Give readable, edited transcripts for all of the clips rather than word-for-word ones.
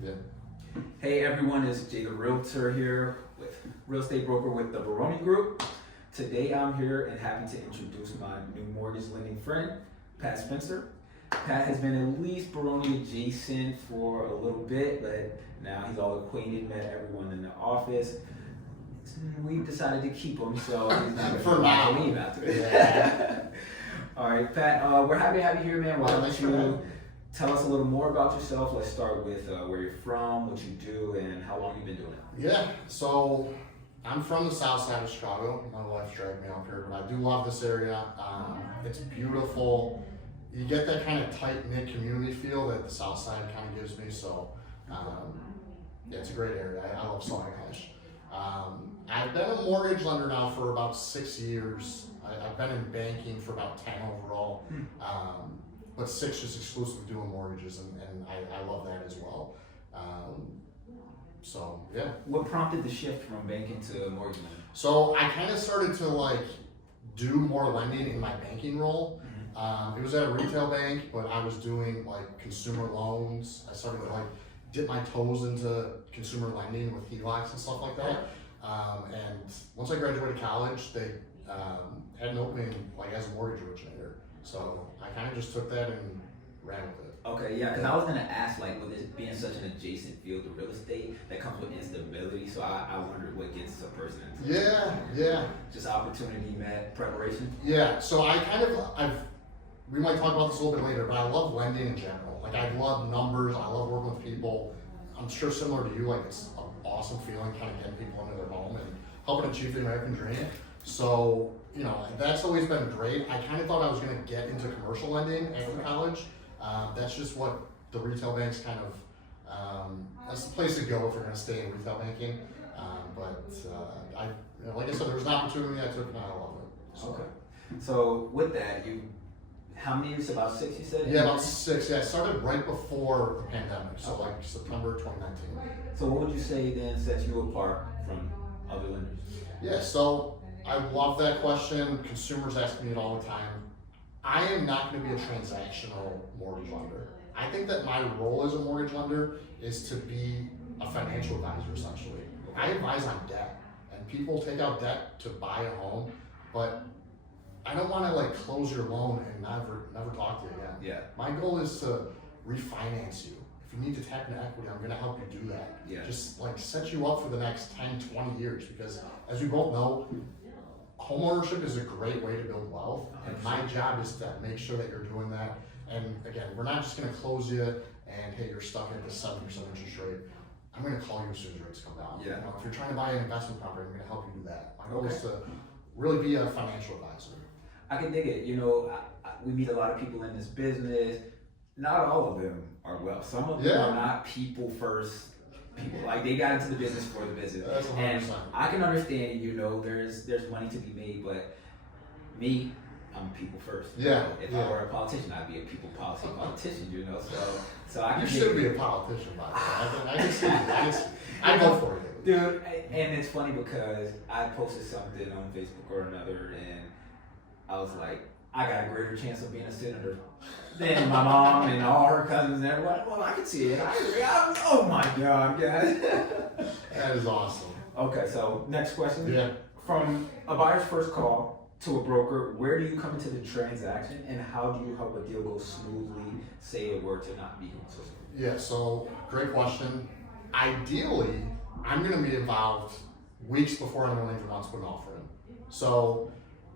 Yeah. Hey everyone, it's Jay the Realtor here with real estate broker with the Barone Group. Today I'm here and happy to introduce my new mortgage lending friend, Pat Spencer. Pat has been at least Barone adjacent for a little bit, but now he's all acquainted, met everyone in the office. We've decided to keep him, so he's not For now. going to leave after it. Yeah. All right, Pat, we're happy to have you here, man. Why Thanks don't for having you me. tell us a little more about yourself? Let's start with where you're from, what you do, and how long you've been doing it. Yeah, so I'm from the south side of Chicago. My wife's dragged me up here, but I do love this area. It's beautiful. You get that kind of tight-knit community feel that the south side kind of gives me, so yeah, it's a great area. I love Sawgrass. I've been a mortgage lender now for about 6 years. I've been in banking for about 10 overall, but 6 just exclusively doing mortgages, and I love that as well. So yeah. What prompted the shift from banking to mortgage lending? So I kind of started to do more lending in my banking role. It was at a retail bank, but I was doing consumer loans. I started to dip my toes into consumer lending with HELOCs and stuff like that. And once I graduated college, they had an opening as a mortgage originator. So I kind of just took that and ran with it. Okay, yeah, because I was gonna ask, with it being such an adjacent field to real estate, that comes with instability. So I wondered what gets a person into Yeah. just opportunity met preparation. Yeah, so we might talk about this a little bit later, but I love lending in general. I love numbers, I love working with people. I'm sure similar to you, it's an awesome feeling kind of getting people into their home and helping achieve the American dream. So, that's always been great. I kind of thought I was going to get into commercial lending after college. That's just what the retail banks that's the place to go if you're going to stay in retail banking. Like I said, there was an opportunity I took and I love it. So. Okay. So with that, how many years? About 6, you said? Yeah, about 6. Yeah, I started right before the pandemic, so September 2019. So what would you say then sets you apart from other lenders? Yeah, so I love that question. Consumers ask me it all the time. I am not going to be a transactional mortgage lender. I think that my role as a mortgage lender is to be a financial advisor, essentially. I advise on debt, and people take out debt to buy a home, but I don't want to close your loan and never talk to you again. Yeah. My goal is to refinance you. If you need to tap into equity, I'm going to help you do that. Yeah. Just set you up for the next 10, 20 years, because as we both know, homeownership is a great way to build wealth, and my job is to make sure that you're doing that. And again, we're not just going to close you and hey, you're stuck at this 7% interest rate. I'm going to call you as soon as rates come down. Yeah. If you're trying to buy an investment property, I'm going to help you do that. My goal is to really be a financial advisor. I can dig it. We meet a lot of people in this business. Not all of them are well. Some of them are not people first people. They got into the business for the business. That's 100%. And I can understand, there's money to be made, but me, I'm people first. Yeah. If I were a politician, I'd be a people policy politician, So I can You should be a politician, by the way. I can see you. I go for you. Dude, and it's funny because I posted something on Facebook or another, and I was like, I got a greater chance of being a senator than my mom and all her cousins and everyone. Well, I can see it. I agree. Oh my God, guys. That is awesome. Okay, so next question. Yeah. From a buyer's first call to a broker, where do you come into the transaction, and how do you help a deal go smoothly, say it were to not be so smooth? Yeah, so great question. Ideally, I'm going to be involved weeks before anyone even wants to put an offer in. So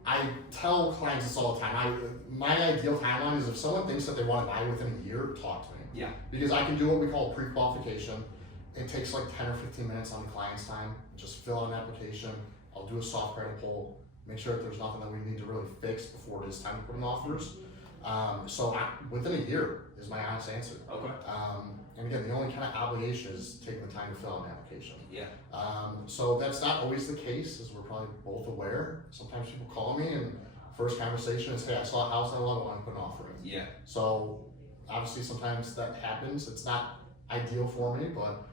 I tell clients this all the time. My ideal timeline is if someone thinks that they want to buy within a year, talk to me. Yeah. Because I can do what we call pre-qualification. It takes 10 or 15 minutes on the client's time. Just fill out an application. I'll do a soft credit pull. Make sure that there's nothing that we need to really fix before it is time to put in offers. Within a year is my honest answer. Okay. And again, the only kind of obligation is taking the time to fill out an application. Yeah. So that's not always the case, as we're probably both aware. Sometimes people call me and first conversation is, hey, I saw a house I love, I want to put an offer in. Yeah. So obviously sometimes that happens. It's not ideal for me, but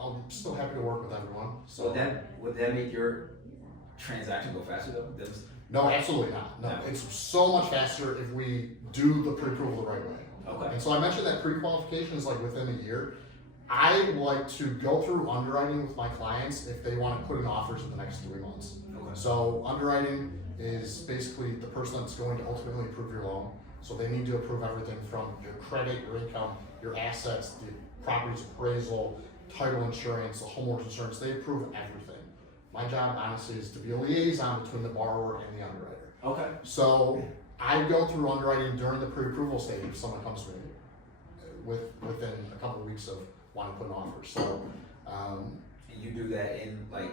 I'm still happy to work with everyone. So would that make your transaction go faster though? No, absolutely not. No, it's so much faster if we do the pre-approval the right way. Okay. And so I mentioned that pre-qualification is within a year. I like to go through underwriting with my clients if they want to put in offers in the next 3 months. Okay. So underwriting is basically the person that's going to ultimately approve your loan. So they need to approve everything from your credit, your income, your assets, the property's appraisal, title insurance, the homeowner's insurance. They approve everything. My job, honestly, is to be a liaison between the borrower and the underwriter. Okay. So I go through underwriting during the pre-approval stage if someone comes to me within a couple of weeks of wanting to put an offer. So, And you do that in like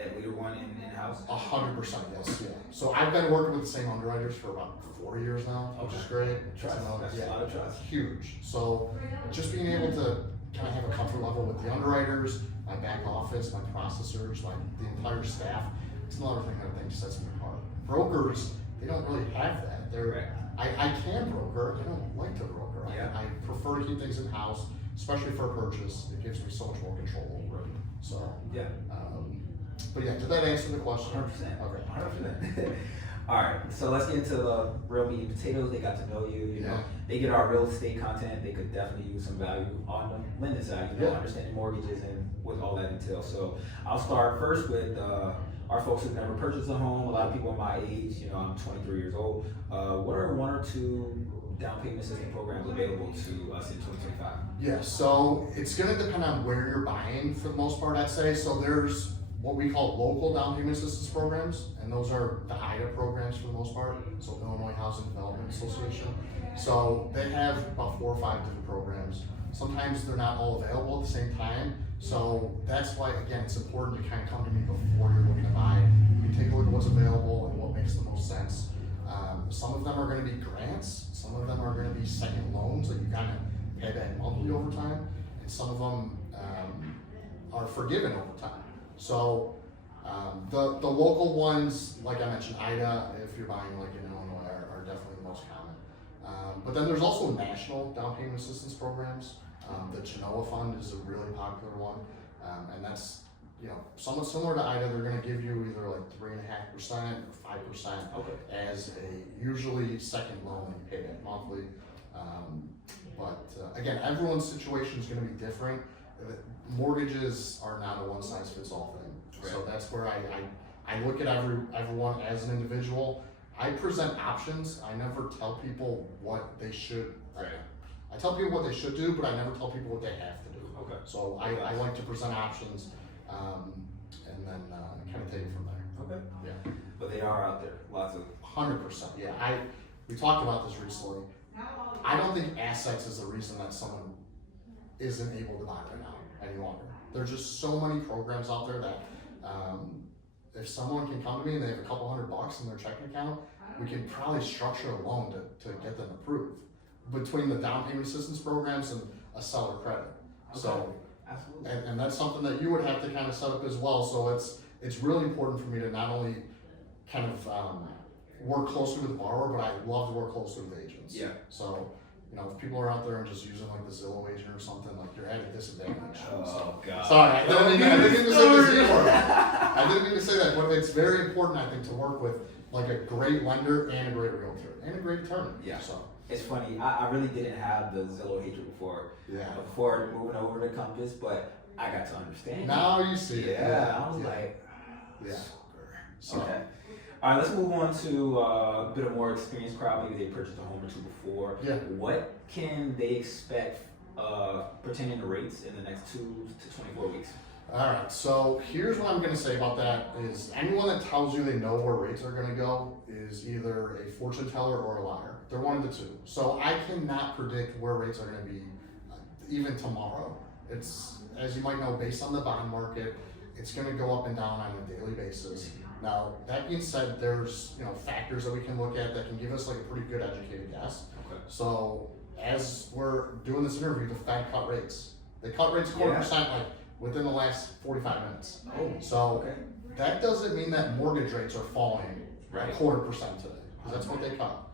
at Leader One in house? 100%, yes, yeah. So I've been working with the same underwriters for about 4 years now, which is great. Trust. That's a lot of trust. Huge. So just being able to kind of have a comfort level with the underwriters, my back office, my processors, like the entire staff, it's another thing that I think sets me apart. Brokers, they don't really have that. I can broker, I don't like to broker. Yeah. I prefer to keep things in-house, especially for a purchase. It gives me so much more control over it. So, Yeah. But yeah, did that answer the question? 100%. Okay. 100%. All right, so let's get into the real meat and potatoes. They got to know you, you know. Yeah. They get our real estate content. They could definitely use some value on the lending side, you know, Yeah. understanding mortgages and what all that entails. So I'll start first with our folks who've never purchased a home. A lot of people my age, you know, I'm 23 years old. What are 1 or 2 down payment assistance programs available to us in 2025? Yeah, so it's gonna depend on where you're buying for the most part, I'd say. So there's what we call local down payment assistance programs, and those are the IDA programs for the most part, so Illinois Housing Development Association. So they have about 4 or 5 different programs. Sometimes they're not all available at the same time, so that's why, again, it's important to kind of come to me before you're looking to buy. You take a look at what's available and what makes the most sense. Some of them are gonna be grants, some of them are gonna be second loans that you kind of pay back monthly over time, and some of them are forgiven over time. So the local ones, like I mentioned, IDA, if you're buying like in Illinois, are definitely the most common. But then there's also national down payment assistance programs. The Genoa Fund is a really popular one, and that's, you know, somewhat similar to IDA. They're going to give you either like 3.5% or 5% as a usually second loan that you pay back monthly. Again, everyone's situation is going to be different. Mortgages are not a one-size-fits-all thing. Right. So that's where I look at everyone as an individual. I present options. I never tell people what they should. I tell people what they should do, but I never tell people what they have to do. Okay. So I like to present options, and then kind of take it from there. Okay. Yeah. But they are out there, lots of. 100%. Yeah. We talked about this recently. I don't think assets is the reason that someone isn't able to buy right now any longer. There's just so many programs out there that if someone can come to me and they have a couple $100 in their checking account, we can probably structure a loan to get them approved between the down payment assistance programs and a seller credit. Okay. So, Absolutely. and that's something that you would have to kind of set up as well. So it's really important for me to not only kind of work closely with the borrower, but I love to work closely with agents. Yeah. So, you know, if people are out there and just using like the Zillow agent or something, like you're at a disadvantage. Oh, God. Sorry, I didn't mean to say this anymore. I didn't mean to say that, but it's very important, I think, to work with like a great lender and a great realtor and a great attorney. Yeah. So, It's funny, I really didn't have the Zillow hatred before moving over to Compass, but I got to understand. now you see it. Yeah, I was like, yeah. So, okay. All right, let's move on to a bit of more experienced crowd. Maybe they purchased a home or 2 before. Yeah. What can they expect pertaining to rates in the next 2 to 24 weeks? all right, so here's what I'm going to say about that is anyone that tells you they know where rates are going to go is either a fortune teller or a liar. They're one of the two. So I cannot predict where rates are going to be even tomorrow. It's, as you might know, based on the bond market, it's going to go up and down on a daily basis. Now, that being said, there's, you know, factors that we can look at that can give us like a pretty good educated guess. Okay. So as we're doing this interview, the Fed cut rates. They cut rates 0.25% like within the last 45 minutes. Oh, So okay. that doesn't mean that mortgage rates are falling Right. 0.25% today, because that's what they cut.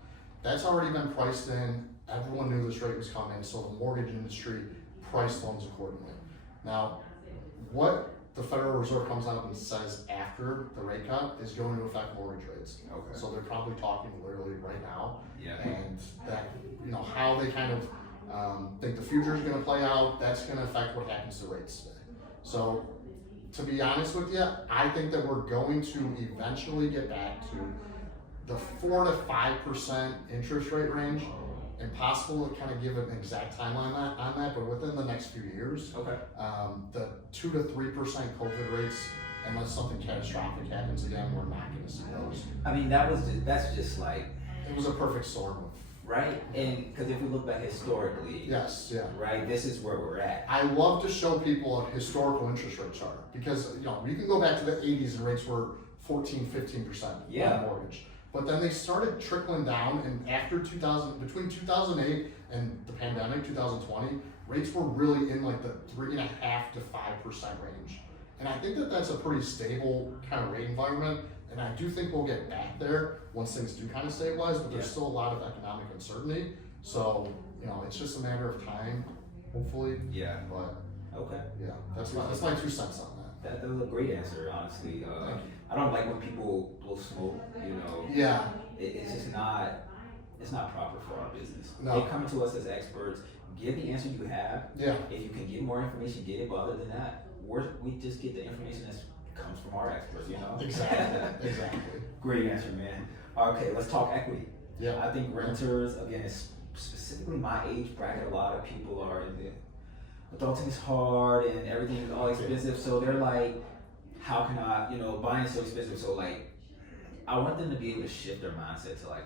That's already been priced in. Everyone knew this rate was coming, so the mortgage industry priced loans accordingly. Now, what the Federal Reserve comes out and says after the rate cut is going to affect mortgage rates. Okay. So they're probably talking literally right now. Yeah. And that, you know, how they kind of Think the future is going to play out. That's going to affect what happens to rates today. So, to be honest with you, I think that we're going to eventually get back to the 4 to 5% interest rate range. Impossible to kind of give an exact timeline on that, but within the next few years, Okay. the 2 to 3% COVID rates, unless something catastrophic happens again, we're not going to see those. I mean, that's just like, It was a perfect storm of right? And because if we look back historically, yes, yeah. right, this is where we're at. I love to show people a historical interest rate chart because you can go back to the 80s and rates were 14-15% Yeah. on mortgage. But then they started trickling down, and after between 2008 and the pandemic, 2020, rates were really in like the 3.5 to 5% range. And I think that that's a pretty stable kind of rate environment. And I do think we'll get back there once things do kind of stabilize, but there's still a lot of economic uncertainty. So, it's just a matter of time, hopefully. Yeah. But Okay. yeah, that's my 2 cents on that. That was a great answer, honestly. Thank you. I don't like when people blow smoke, Yeah. It's just it's not proper for our business. No. They come to us as experts, give the answer you have. Yeah. If you can get more information, get it, but other than that, we just get the information that comes from our experts, Exactly. Exactly. Great answer, man. Okay, let's talk equity. Yeah. I think renters, again, it's specifically my age bracket, a lot of people are in the adulting is hard and everything is all expensive, so they're like, how can I, buying so expensive, so like, I want them to be able to shift their mindset to like,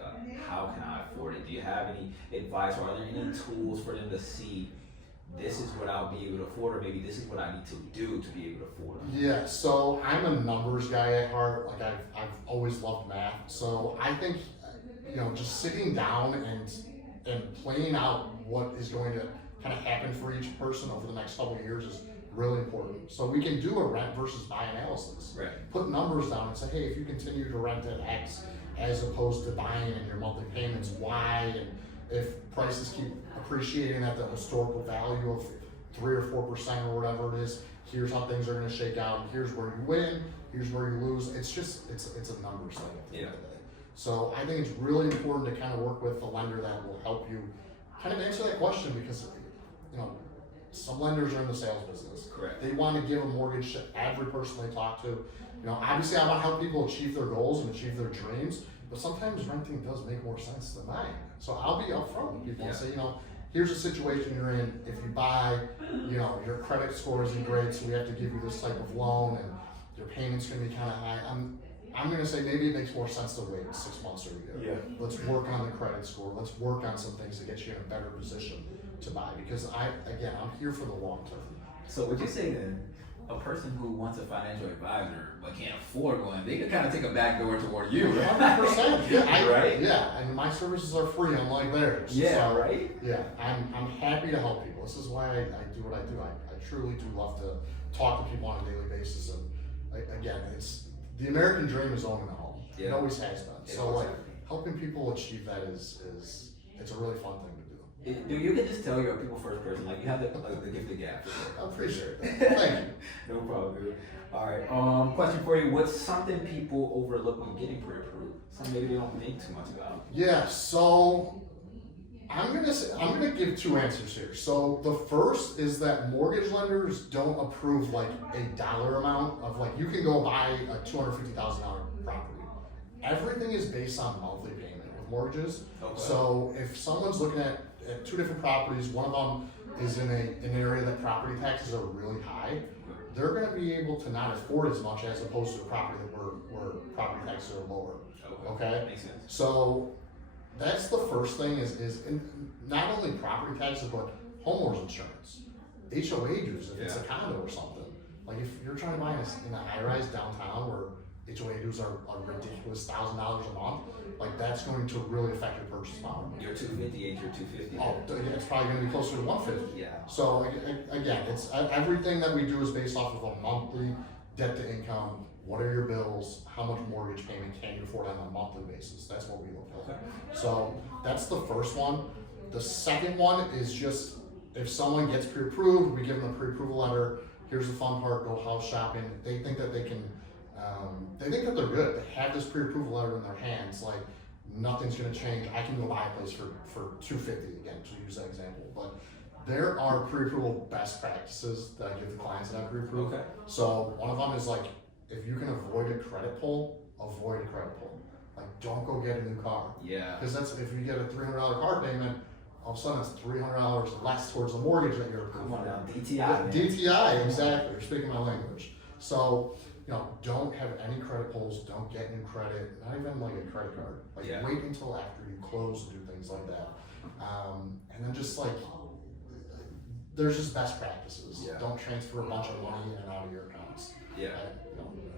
how can I afford it? Do you have any advice, or are there any tools for them to see this is what I'll be able to afford, or maybe this is what I need to do to be able to afford it? Yeah, so I'm a numbers guy at heart. Like I've always loved math. So I think, just sitting down and playing out what is going to kind of happen for each person over the next couple of years is really important. So we can do a rent versus buy analysis. Right. Put numbers down and say, hey, if you continue to rent at X as opposed to buying and your monthly payments Y, and if prices keep appreciating at the historical value of 3 or 4% or whatever it is, here's how things are going to shake out. Here's where you win. Here's where you lose. It's a numbers thing. Yeah. So I think it's really important to kind of work with a lender that will help you kind of answer that question, because some lenders are in the sales business. Correct. They want to give a mortgage to every person they talk to. Obviously I want to help people achieve their goals and achieve their dreams, but sometimes renting does make more sense than buying. So I'll be upfront with people and say, here's a situation you're in. If you buy, your credit score isn't great, so we have to give you this type of loan, and your payment's going to be kind of high. I'm going to say maybe it makes more sense to wait 6 months or a year. Yeah. Let's work on the credit score. Let's work on some things to get you in a better position to buy, because I'm here for the long term. So would you say then, a person who wants a financial advisor but can't afford one, they could kind of take a back door toward you, 100%. Yeah, right? Yeah, and my services are free, unlike theirs. Yeah, So, right? Yeah, I'm happy to help people. This is why I do what I do. I truly do love to talk to people on a daily basis. And again, it's the American dream is owning a home. Yeah. It always has been. It So always like has been. helping people achieve that is it's a really fun thing to do. You can just tell you're a people first person, like you have the gift of gab. I appreciate that. Thank you. No problem, dude. All right. Question for you: what's something people overlook when getting pre-approved? Something maybe they don't think too much about. Yeah, so I'm gonna give 2 answers here. So the first is that mortgage lenders don't approve like a dollar amount of like you can go buy a $250,000 property. Everything is based on monthly payment with mortgages. Okay. So if someone's looking at 2 different properties, one of them is in an area that property taxes are really high, they're going to be able to not afford as much as opposed to a property that where property taxes are lower. Okay? Makes sense. So that's the first thing is not only property taxes, but homeowners insurance, HOA dues if it's a condo or something. Like if you're trying to buy in a high-rise downtown where HOA dues are a ridiculous $1,000 a month, like that's going to really affect your purchase power. Your 250 ain't your 250. Oh, it's probably going to be closer to 150. Yeah. So again, it's everything that we do is based off of a monthly debt to income. What are your bills? How much mortgage payment can you afford on a monthly basis? That's what we look at. Okay. So that's the first one. The second one is just if someone gets pre-approved, we give them a pre-approval letter. Here's the fun part: go house shopping. They think that they can. They think that they're good. They have this pre-approval letter in their hands. Like nothing's gonna change. I can go buy a place for $250 again, to use that example. But there are pre-approval best practices that I give the clients that I pre-approve. Okay. So one of them is like, if you can avoid a credit pull, avoid a credit pull. Like, don't go get a new car. Yeah. Because that's, if you get a $300 car payment, all of a sudden it's $300 less towards the mortgage that you're approved. Come on now, DTI. Yeah, Man. DTI, exactly. You're speaking my language. So, don't have any credit pulls, don't get new credit, not even like a credit card. Like, Yeah. wait until after you close to do things like that. And then just like, there's just best practices. Yeah. Don't transfer a bunch of money in and out of your accounts. Yeah.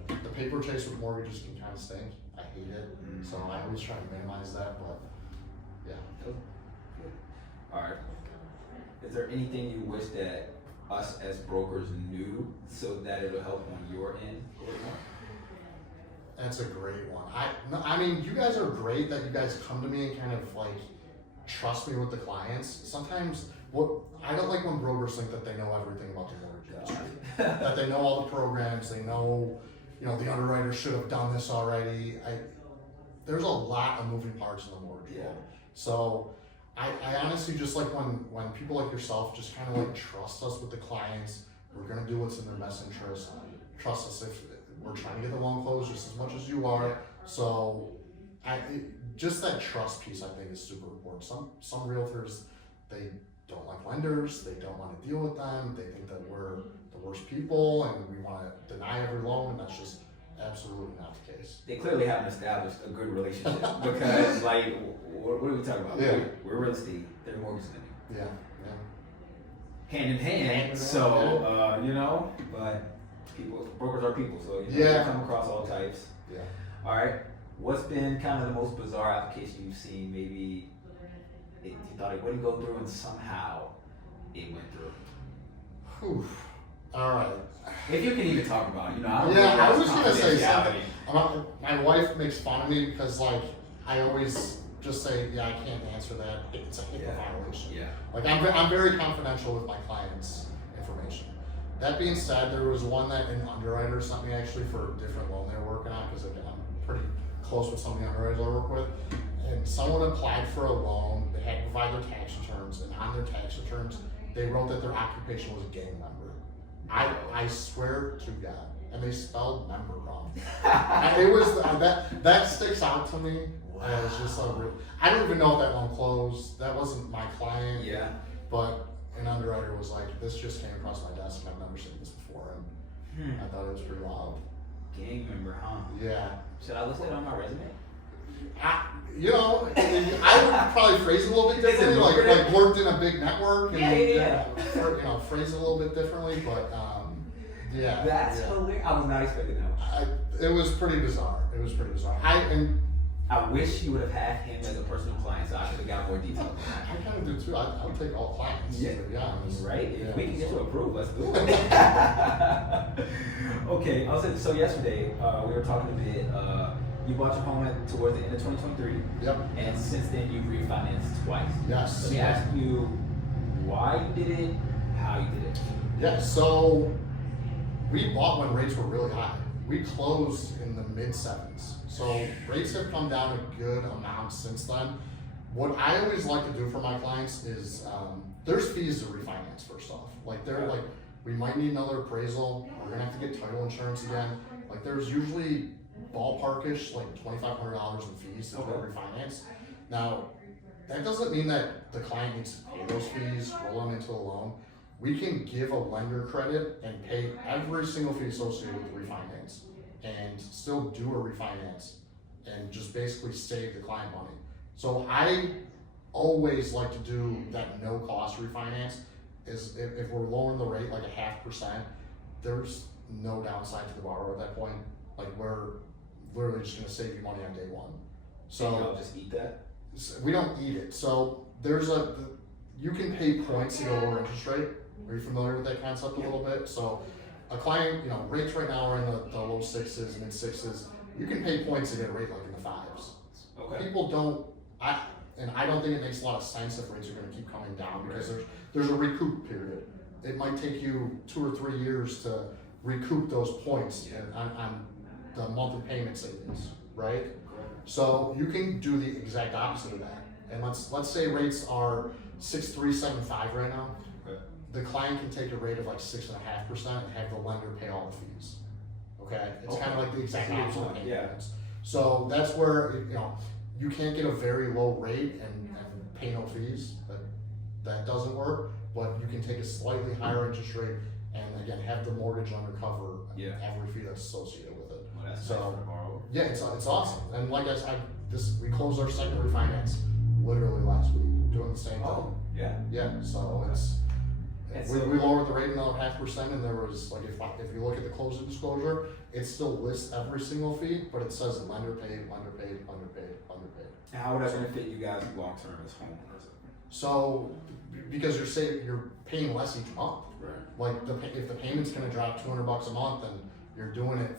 The paper chase with mortgages can kind of stink. I hate it. Mm. So I always try to minimize that, but yeah. Good. All right. Is there anything you wish that us as brokers knew so that it'll help on your end a little more? That's a great one. I mean, you guys are great that you guys come to me and kind of like trust me with the clients. Sometimes I don't like when brokers think that they know everything about the mortgage industry. That they know all the programs, they know, the underwriter should have done this already. There's a lot of moving parts in the mortgage world. So I honestly just like when people like yourself just kind of like trust us with the clients. We're gonna do what's in their best interest. Trust us if we're trying to get the loan closed just as much as you are. So just that trust piece I think is super important. Some realtors, they don't like lenders, they don't want to deal with them, they think that we're the worst people and we want to deny every loan, and that's just absolutely not the case. They clearly haven't established a good relationship because, like, what are we talking about? Yeah. We're real estate, they're mortgage lending. Yeah. Hand in hand. So, but brokers are people, so you come across all types. Yeah. All right. What's been kind of the most bizarre application you've seen? Maybe you thought it wouldn't go through and somehow it went through. Whew. All right. If you can even talk about it, I don't know. I was just gonna say confidentiality. something. My wife makes fun of me because like I always just say, I can't answer that. It's a HIPAA violation. Yeah. Like I'm very confidential with my clients' information. That being said, there was one that an underwriter sent me actually for a different loan they were working on because I'm pretty close with some of the underwriters I work with. And someone applied for a loan, they had to provide their tax returns, and on their tax returns, they wrote that their occupation was a gang member. I swear to God, and they spelled member wrong. It was that sticks out to me. It was just like, I don't even know if that loan closed. That wasn't my client. Yeah. But an underwriter was like, this just came across my desk. I've never seen this before, and I thought it was pretty wild. Gang member, huh? Yeah. Should I list it on my resume? I would probably phrase it a little bit differently, like worked in a big network. And, phrase it a little bit differently, but yeah. That's hilarious. I was not expecting that. It was pretty bizarre. I wish you would have had him as a personal client, so I could have got more details. I kind of do too. I'll take all clients. Yeah. To be honest. Right? Yeah. If we can get you approved, let's do it. Okay, so yesterday we were talking a bit. You bought your home towards the end of 2023. Yep. And since then you've refinanced twice. Yes. Let me ask you why you did it, how you did it. Yeah, so we bought when rates were really high. We closed in the mid 7s. So rates have come down a good amount since then. What I always like to do for my clients is, there's fees to refinance first off. Like we might need another appraisal. We're gonna have to get title insurance again. Like there's usually ballparkish like $2,500 in fees to do a refinance. Now, that doesn't mean that the client needs to pay those fees, roll them into a loan. We can give a lender credit and pay every single fee associated with the refinance and still do a refinance and just basically save the client money. So I always like to do that no cost refinance. Is if we're lowering the rate like 0.5%, there's no downside to the borrower at that point. Like we're literally just gonna save you money on day one. So y'all just eat that? We don't eat it. So you can pay points to get a lower interest rate. Are you familiar with that concept a little bit? So a client, rates right now are in the low 6s, mid 6s. You can pay points to get a rate like in the 5s. Okay. People don't, I don't think it makes a lot of sense if rates are gonna keep coming down because there's a recoup period. It might take you 2 or 3 years to recoup those points on the monthly payment savings, right? So you can do the exact opposite of that. And let's say rates are 6.375 right now. Okay. The client can take a rate of like 6.5% and have the lender pay all the fees. Okay, it's kind of like the exact opposite of payment plans. So that's where you can't get a very low rate and pay no fees. That doesn't work. But you can take a slightly higher interest rate and again have the mortgage lender cover every fee that's associated with it. Well, that's So nice for the borrower. yeah, it's awesome. And like I said, we closed our second refinance literally last week, doing the same thing. Oh, yeah. Yeah, so we lowered the rate another 0.5%, and there was like if you look at the closing disclosure, it still lists every single fee, but it says lender paid, lender paid, lender paid, lender paid. And how would that benefit you guys long term as homeowners? So because you're paying less each month. Right. Like if the payment's gonna drop $200 a month, then you're doing it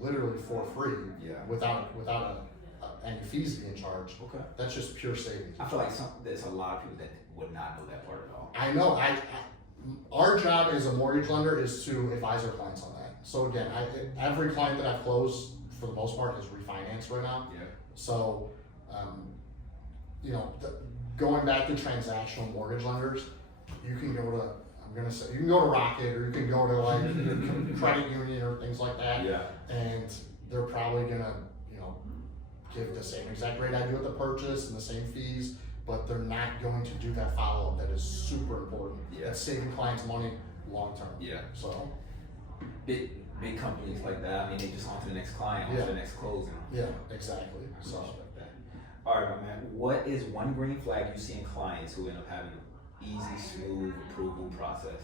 literally for free. Yeah. Without any fees being charged. Okay. That's just pure savings. I feel like there's a lot of people that would not know that part at all. I know. Our job as a mortgage lender is to advise our clients on that. So again, every client that I've closed, for the most part, is refinanced right now. Yeah. So, going back to transactional mortgage lenders, you can go to, you can go to Rocket, or you can go to like your credit union or things like that. Yeah. And they're probably gonna, give the same exact rate I do at the purchase and the same fees, but they're not going to do that follow-up that is super important. Yeah. That's saving clients money long-term. Yeah. So. Big companies like that, I mean, they just on to the next client, on to the next closing. Yeah, exactly. So. Like that. All right, my man. What is one green flag you see in clients who end up having an easy, smooth approval process?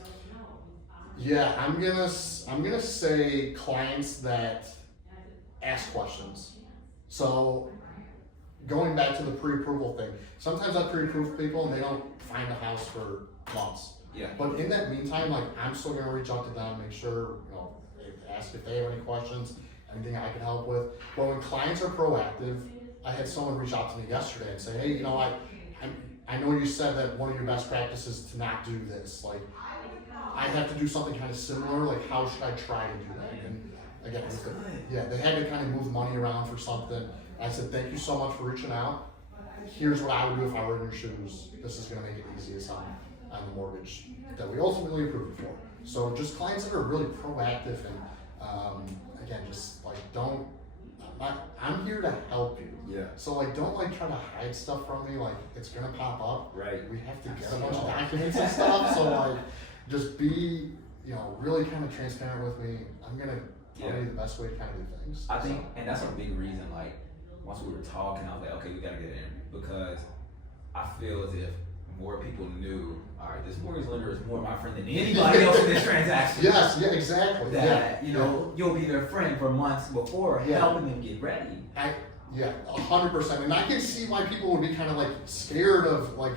Yeah, I'm gonna say clients that ask questions. So going back to the pre-approval thing, sometimes I pre-approve people and they don't find a house for months. Yeah. But in that meantime, like I'm still gonna reach out to them, make sure, ask if they have any questions, anything I can help with. But when clients are proactive, I had someone reach out to me yesterday and say, hey, I know you said that one of your best practices is to not do this. Like, I have to do something kind of similar. Like, how should I try to do that? And again, they had to kind of move money around for something. I said, thank you so much for reaching out. Here's what I would do if I were in your shoes. This is going to make it easiest on the mortgage that we ultimately approved for. So just clients that are really proactive and again, just like I'm here to help you. Yeah. So like, don't like try to hide stuff from me. Like it's gonna pop up. Right. We have to get a bunch of documents and stuff. So like, just be really kind of transparent with me. I'm gonna tell you the best way to kind of do things. I think, and that's a big reason. Like once we were talking, I was like, okay, we gotta get in because I feel as if more people knew, all right, this mortgage lender is more my friend than anybody else in this transaction. Yes, yeah, exactly. That you'll be their friend for months before helping them get ready. 100%. And I can see why people would be kind of like scared of like,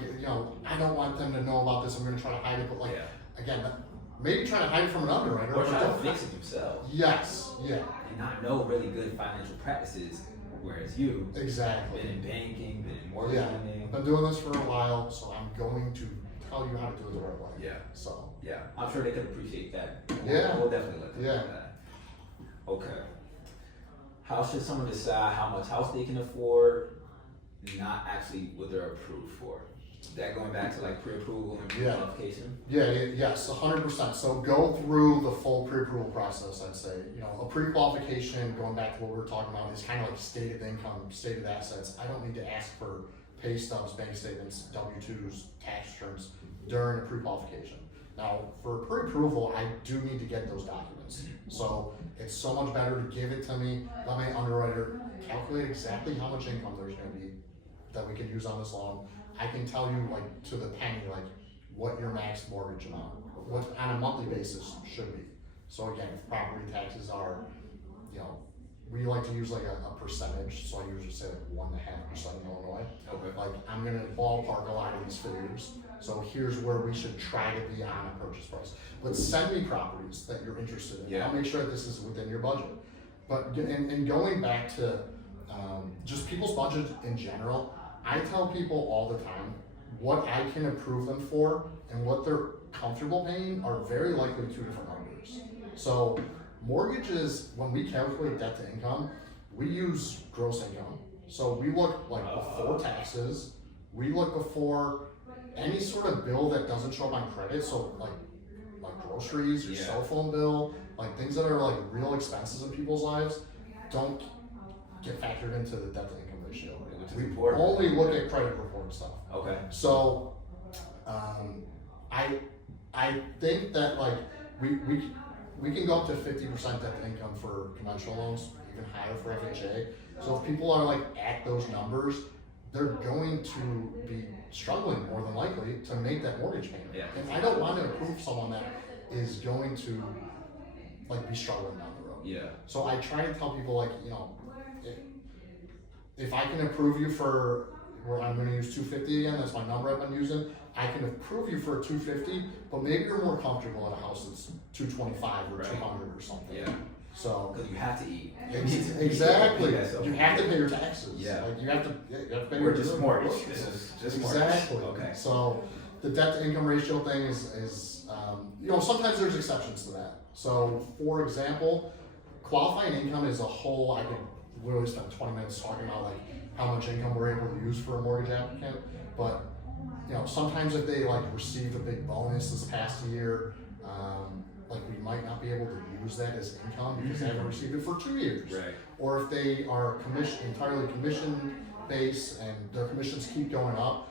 I don't want them to know about this. I'm going to try to hide it. But like, again, maybe try to hide it from an underwriter. Or try to fix it themselves. Yes, yeah. And not know really good financial practices, whereas you exactly been in banking, been in mortgage lending. I've been doing this for a while, so I'm going to tell you how to do it the right way. Yeah. So. Yeah, I'm sure they could appreciate that. Yeah. We'll definitely let them know that. Okay. How should someone decide how much house they can afford, not actually what they're approved for? That going back to like pre-approval and pre-qualification? Yes, 100%. So go through the full pre-approval process, I'd say. A pre-qualification, going back to what we were talking about, is kind of like stated income, stated assets. I don't need to ask for pay stubs, bank statements, W-2s, tax returns during a pre-qualification. Now, for pre-approval, I do need to get those documents. So it's so much better to give it to me, let my underwriter calculate exactly how much income there's going to be that we can use on this loan. I can tell you like to the penny, like what your max mortgage amount, what on a monthly basis should be. So again, if property taxes are, we like to use like a percentage. So I usually say like 1.5% in Illinois. Okay. Like I'm gonna ballpark a lot of these figures. So here's where we should try to be on a purchase price. But send me properties that you're interested in. I'll make sure this is within your budget. But and going back to just people's budget in general, I tell people all the time what I can approve them for and what they're comfortable paying are very likely two different numbers. So mortgages, when we calculate debt to income, we use gross income. So we look like before taxes, we look before any sort of bill that doesn't show up on credit, so like groceries, your cell phone bill, like things that are like real expenses in people's lives, don't get factored into the debt to income ratio. Which is We important. only look at credit report stuff. Okay. So, I think that like we can go up to 50% debt to income for conventional loans, even higher for FHA. So if people are like at those numbers, they're going to be struggling more than likely to make that mortgage payment. Yeah. And I don't want to approve someone that is going to like be struggling down the road. Yeah. So I try to tell people like, you know, if I can approve you for, where I'm gonna use 250 again, that's my number I've been using, I can approve you for 250, but maybe you're more comfortable at a house that's 225 or 200 or something. Yeah. So. Because you have to eat. Exactly. Yeah, so- You have to pay your taxes. Yeah. Like you have to pay We're your just bills. mortgage. This is just mortgage. Exactly. Okay. So the debt to income ratio thing is you know, sometimes there's exceptions to that. So for example, qualifying income is a whole, I could literally spend 20 minutes talking about like how much income we're able to use for a mortgage applicant. But you know, sometimes if they like received a big bonus this past year, like we might not be able to use that as income because they haven't received it for 2 years. Right. Or if they are entirely commission based and their commissions keep going up,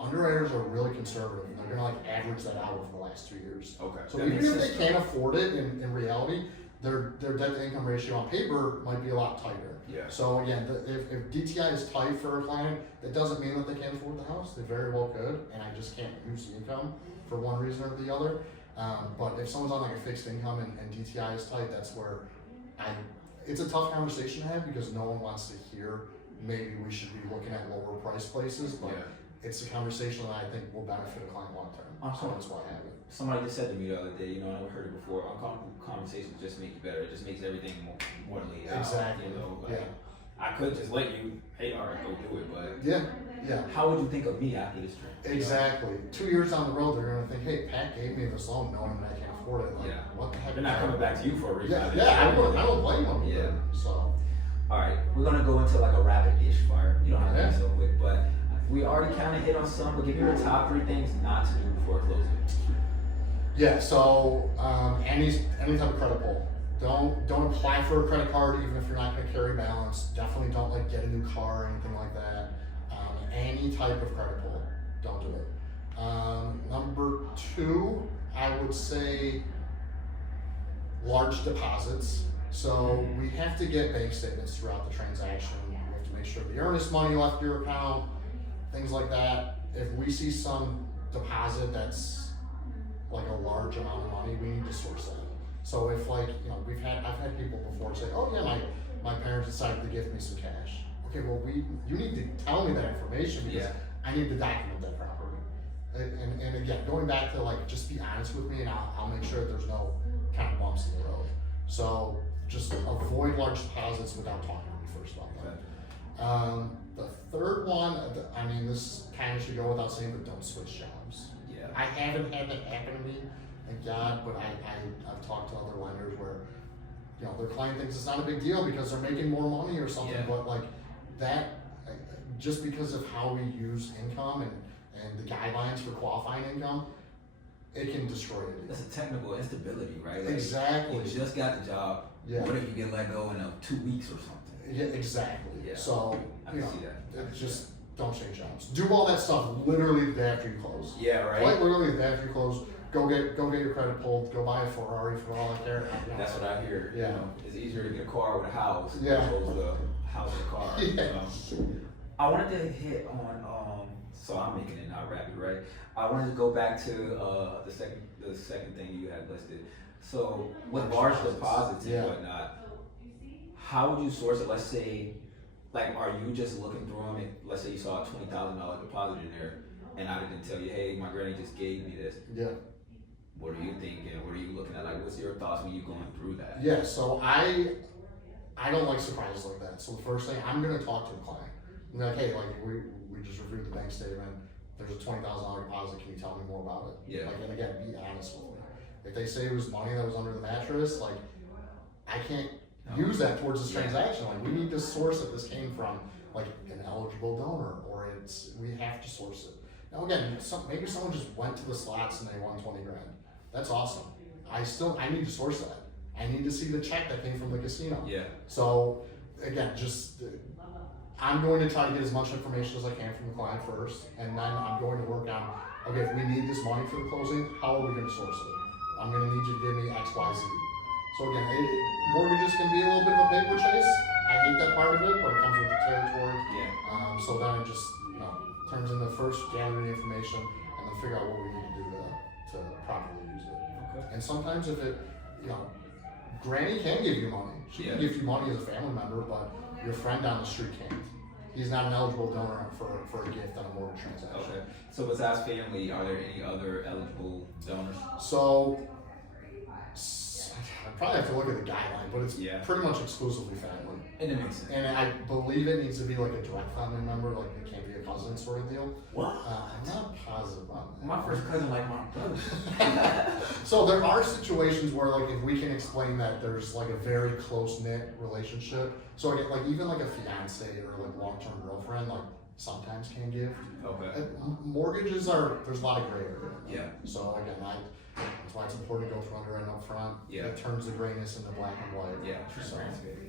underwriters are really conservative and they're gonna like average that out over the last 2 years. Okay. So That even makes if sense. they can't afford it in reality, their debt to income ratio on paper might be a lot tighter. Yeah. So again, if DTI is tight for a client, that doesn't mean that they can't afford the house. They very well could, and I just can't use the income for one reason or the other. But if someone's on like a fixed income and DTI is tight, that's where it's a tough conversation to have because no one wants to hear maybe we should be looking at lower price places, but it's a conversation that I think will benefit a client long term. So that's why I have it. Somebody just said to me the other day, you know, and I've heard it before, uncomfortable conversations just make you better. It just makes everything more laid out. Exactly. You know, like, I could just let you, hey, all right, go do it, but Yeah. how would you think of me after this trip? Exactly. 2 years down the road, they're gonna think, hey, Pat gave me this loan knowing that I can't afford it. Like, what the heck? They're not coming back to you for a reason. Yeah, I don't blame them. Yeah. So. All right, we're gonna go into like a rapid-ish fire. You don't have to Yeah. be so quick, but we already kind of hit on some. But give me your top 3 things not to do before closing. Yeah. So any type of credit pull. Don't apply for a credit card even if you're not going to carry balance. Definitely don't like get a new car or anything like that. Any type of credit pull, don't do it. Number 2, I would say large deposits. So we have to get bank statements throughout the transaction. We have to make sure the earnest money left your account, things like that. If we see some deposit that's like a large amount of money, we need to source that. So if like, you know, I've had people before say, oh yeah, my parents decided to give me some cash. Okay, well you need to tell me that information because I need to document that properly. And again, going back to like, just be honest with me and I'll make sure that there's no kind of bumps in the road. So just avoid large deposits without talking to me first about that. The third one, I mean, this kind of should go without saying, but don't switch jobs. Yeah. I haven't had that happen to me, thank God, but I've talked to other lenders where, you know, their client thinks it's not a big deal because they're making more money or something, but like that, just because of how we use income and the guidelines for qualifying income, it can destroy it. That's a technical instability, right? Like, Exactly. You just got the job. Yeah. What if you get let go in 2 weeks or something? Yeah, exactly. Yeah. So, I you can know, see that. it's just don't change jobs. Do all that stuff literally the day after you close. Yeah, right. Like literally the day after you close, go get your credit pulled, go buy a Ferrari for all I care. You know. That's what I hear. Yeah. You know, it's easier to get a car with a house Yeah. as opposed to a house and a car. Yeah. I wanted to hit on so I'm making it not rapid, right? I wanted to go back to the second thing you had listed. So with large deposits and whatnot, how would you source it? Let's say, like, are you just looking through them? And let's say you saw a $20,000 deposit in there, and I didn't tell you, hey, my granny just gave me this. Yeah. What are you thinking? What are you looking at? Like, what's your thoughts when you going through that? Yeah. So I don't like surprises like that. So the first thing, I'm gonna talk to the client. I'm like, hey, like we just reviewed the bank statement. There's a $20,000 deposit. Can you tell me more about it? Yeah. Like, and again, be honest with me. If they say it was money that was under the mattress, like I can't use that towards this transaction. Like we need to source that this came from like an eligible donor, or we have to source it. Now again, maybe someone just went to the slots and they won 20 grand. That's awesome. I need to source that. I need to see the check that came from the casino. Yeah. So again, I'm going to try to get as much information as I can from the client first, and then I'm going to work on, okay, if we need this money for the closing, how are we going to source it? I'm going to need you to give me X, Y, Z. So again, mortgages can be a little bit of a paper chase. I hate that part of it, but it comes with the territory. Yeah. So then it just turns into first gathering the information and then figure out what we need to do to properly use it. Okay. And sometimes if it, Granny can give you money. She can give you money as a family member, but your friend down the street can't. He's not an eligible donor for a gift on a mortgage transaction. Okay. So besides family, are there any other eligible donors? So I probably have to look at the guideline, but it's pretty much exclusively family. And it makes sense. And I believe it needs to be like a direct family member, like it can't be a cousin sort of deal. What? I'm not positive on that. My first cousin like my brother. So there are situations where like if we can explain that there's like a very close knit relationship. So like even like a fiance or like long-term girlfriend, like sometimes can give. Okay. Mortgages there's a lot of gray area. Yeah. So again, that's why it's important to go through underwriting up front. Yeah. It turns the grayness into black and white. Yeah. So,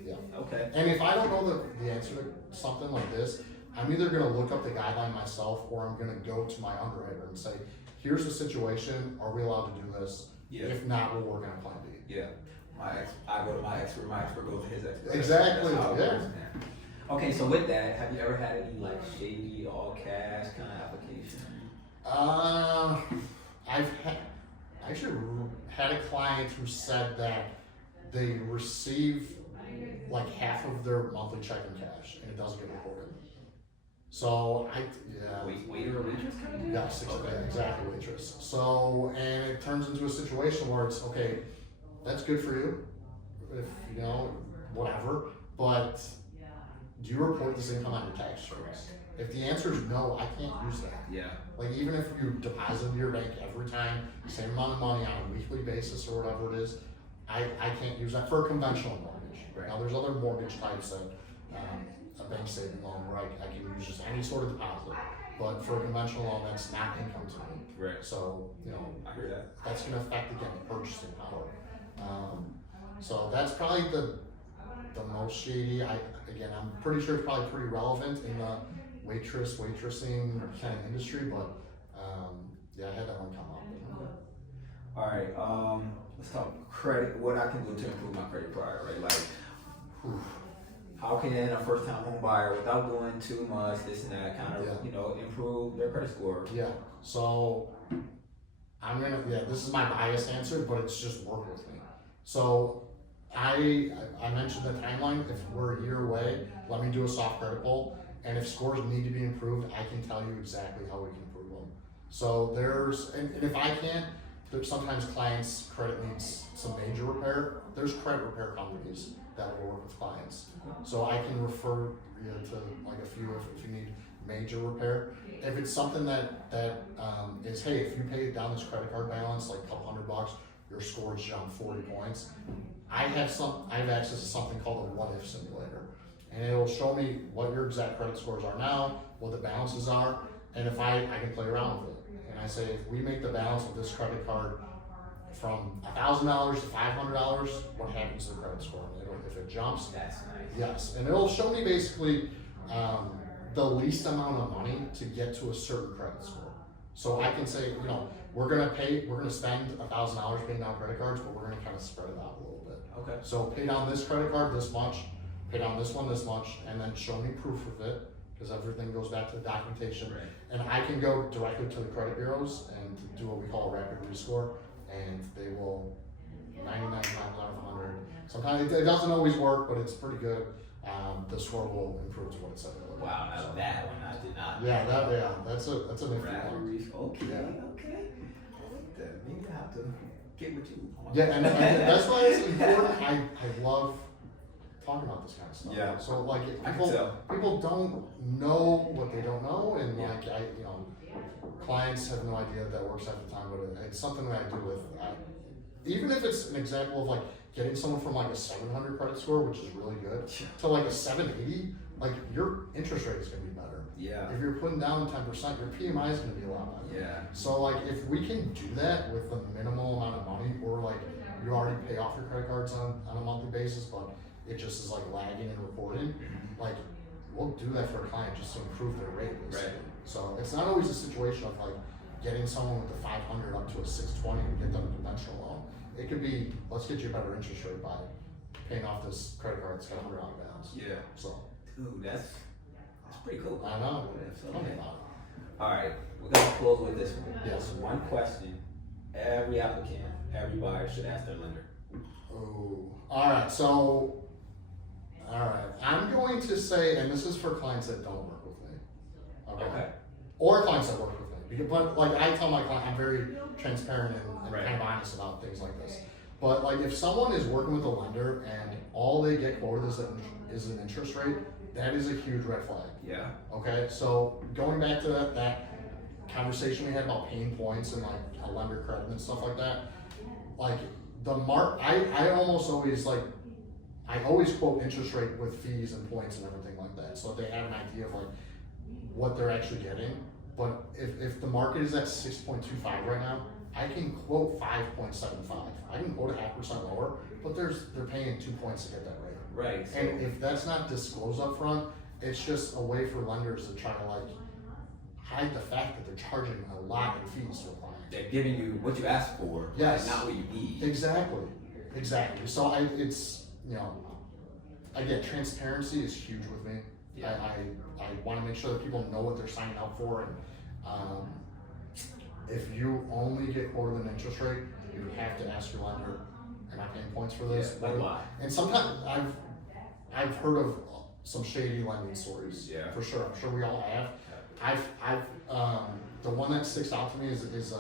yeah. Okay. And if I don't know the answer to something like this, I'm either going to look up the guideline myself or I'm going to go to my underwriter and say, here's the situation. Are we allowed to do this? Yeah. If not, we'll work on plan B. Yeah. I go to my expert goes to his expert. Exactly. That's how it Yeah. works, man. Okay, so with that, have you ever had any like shady all cash kind of application? I've actually had a client who said that they receive like half of their monthly check in cash and it doesn't get reported. So Waiter or waitress kind of deal? Yes, exactly, waitress. So, and it turns into a situation where it's, okay, that's good for you, if, whatever, but do you report this income on your tax returns? If the answer is no, I can't use that. Yeah. Like even if you deposit into your bank every time, same amount of money on a weekly basis or whatever it is, I can't use that for a conventional mortgage. Right. Now there's other mortgage types that, a bank saving loan where I can use just any sort of deposit, but for a conventional loan, that's not income to me. Right. So, I hear that. that's gonna affect again purchasing power. So that's probably the most shady. I'm pretty sure it's probably pretty relevant in the waitressing kind of industry, but I had that one come up. All right, let's talk credit. What I can do to improve my credit prior, right? Like, how can a first-time home buyer, without doing too much, this and that, kind of, improve their credit score? Yeah. So this is my biased answer, but it's just work with me. So I mentioned the timeline. If we're a year away, let me do a soft credit pull. And if scores need to be improved, I can tell you exactly how we can improve them. So and if I can't, there's sometimes clients' credit needs some major repair. There's credit repair companies that will work with clients. So I can refer you to like a few if you need major repair. If it's something that is, hey, if you pay down this credit card balance like a couple $100, your scores jump 40 points. I have access to something called a what if simulator. And it'll show me what your exact credit scores are now, what the balances are, and if I can play around with it. And I say, if we make the balance of this credit card from $1,000 to $500, what happens to the credit score? If it jumps, That's nice. yes. And it'll show me basically the least amount of money to get to a certain credit score. So I can say, we're gonna spend $1,000 paying down credit cards, but we're gonna kind of spread it out a little bit. Okay. So pay down this credit card this much, pay down this one this much, and then show me proof of it, because everything goes back to the documentation. Right. And I can go directly to the credit bureaus and do what we call a rapid rescore, and they will 99 times out of 100. Sometimes it doesn't always work, but it's pretty good. The score will improve to what it said it would. Wow, now that one I did not. That's a nifty Rapid one. okay. Yeah. Okay. Maybe I have to get with you. Yeah, and that's why it's important. I love talking about this kind of stuff. Yeah. So like I can tell. people don't know what they don't know, and clients have no idea that works at the time, but it's something that I do with. Even if it's an example of like getting someone from like a 700 credit score, which is really good, to like a 780, like your interest rate is gonna be better. Yeah. If you're putting down 10%, your PMI is gonna be a lot better. Yeah. So like if we can do that with a minimal amount of money, or like you already pay off your credit cards on a monthly basis, but it just is like lagging and reporting, like we'll do that for a client just to improve their rate. Basically. Right. So it's not always a situation of like getting someone with a 500 up to a 620 and get them a conventional loan. It could be, let's get you a better interest rate by paying off this credit card that's got $100 balance. Yeah. So. Dude, that's pretty cool. I know. So, Tell me about it. all right, we're gonna close with this one. Yes. One question every applicant, every buyer should ask their lender. Oh, all right. So, all right. I'm going to say, and this is for clients that don't work with me. Okay. Or clients that work with me. Because, but like I tell my client, I'm very transparent and Right. kind of honest about things like this. But like if someone is working with a lender and all they get quoted is an interest rate, that is a huge red flag. Yeah. Okay. So going back to that conversation we had about pain points and like a lender credit and stuff like that, like I almost always like, I always quote interest rate with fees and points and everything like that, so they have an idea of like what they're actually getting. But if the market is at 6.25 right now, I can quote 5.75. I can quote 0.5% lower, but they're paying 2 points to get that rate. Right. So, And if that's not disclosed up front, it's just a way for lenders to try to like hide the fact that they're charging a lot in fees to a client. they're giving you what you asked for, Yes. not what you need. Exactly. So it's, you know, again, transparency is huge with me. Yeah. I want to make sure that people know what they're signing up for, and if you only get quoted an interest rate, you have to ask your lender, am I paying points for this? Yeah, like why? And sometimes I've heard of some shady lending stories. Yeah. For sure. I'm sure we all have. I've the one that sticks out to me is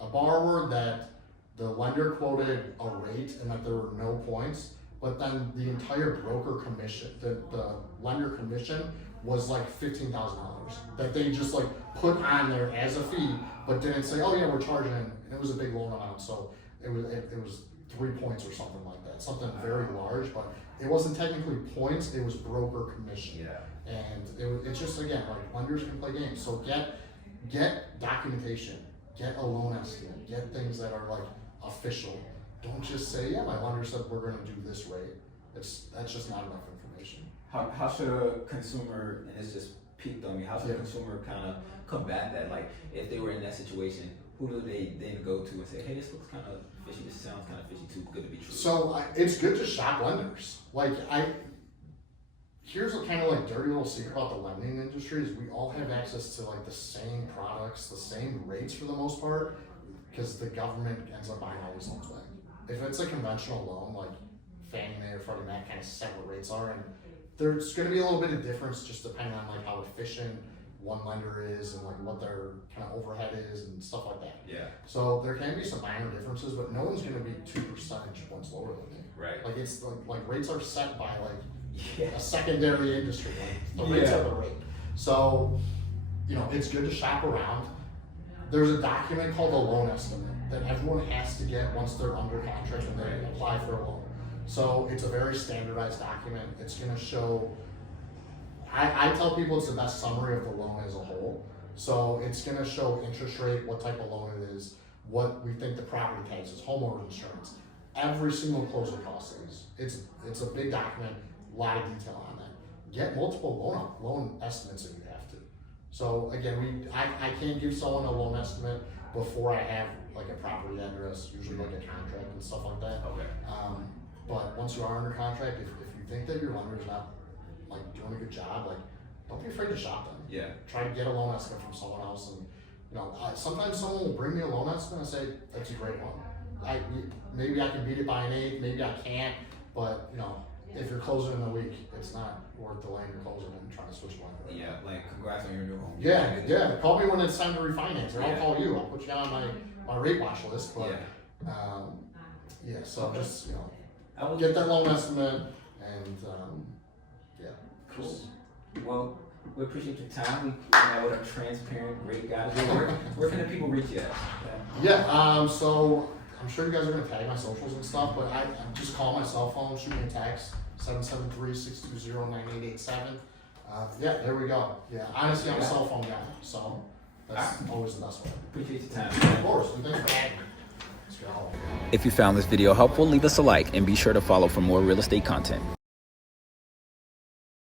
a borrower that the lender quoted a rate and that there were no points, but then the entire broker commission, the lender commission was like $15,000 that they just like put on there as a fee, but didn't say, oh yeah, we're charging, and it was a big loan amount, so it was 3 points or something like that, something very large, but it wasn't technically points, it was broker commission. Yeah. And it's just, again, like lenders can play games, so get documentation, get a loan estimate, get things that are like official. Don't just say, yeah, my lender said we're gonna do this rate. That's just not enough information. How should a consumer, and it's just peaked on me, how should a consumer kind of combat that? Like, if they were in that situation, who do they then go to and say, hey, this looks kind of fishy, this sounds kind of fishy, too good to be true? So it's good to shop lenders. Like here's a kind of like dirty little secret about the lending industry is we all have access to like the same products, the same rates for the most part, because the government ends up buying all these loans back. If it's a conventional loan, like Fannie Mae or Freddie Mac kind of set what rates are, and there's going to be a little bit of difference just depending on like how efficient one lender is and like what their kind of overhead is and stuff like that. Yeah. So there can be some minor differences, but no one's going to be 2 percentage points lower than me. Right. Like it's like rates are set by like Yeah. a secondary industry. Like the rates are the rate. So, you know, it's good to shop around. There's a document called a loan estimate that everyone has to get once they're under contract when they apply for a loan. So it's a very standardized document. It's going to show, I tell people it's the best summary of the loan as a whole. So it's going to show interest rate, what type of loan it is, what we think the property tax is, homeowner insurance, every single closing cost is. It's a big document, a lot of detail on that. Get multiple loan estimates if you have to. So again, I can't give someone a loan estimate before I have like a property address, usually like a contract and stuff like that. Okay. But once you are under contract, if you think that your lender is not like doing a good job, like don't be afraid to shop them. Yeah. Try to get a loan estimate from someone else, and you know sometimes someone will bring me a loan estimate and say that's a great one. Maybe I can beat it by an 8, maybe I can't, but you know if you're closing in a week, it's not worth delaying your closing and trying to switch one. Yeah, like congrats on your new home. Yeah. Call me when it's time to refinance, or I'll call you. I'll put you on my rate watch list. But so just you know, get that loan estimate and Cool. Well, we appreciate your time. We met with a transparent, great guy. Where can the people reach you at? So I'm sure you guys are gonna tag my socials and stuff, but I just call my cell phone, shoot me a text, 773-620-9887. Yeah, there we go. Yeah, honestly, I'm a cell phone guy, so that's always the best way. Appreciate your time. Of course, and thanks for having me. Let's go. If you found this video helpful, leave us a like and be sure to follow for more real estate content.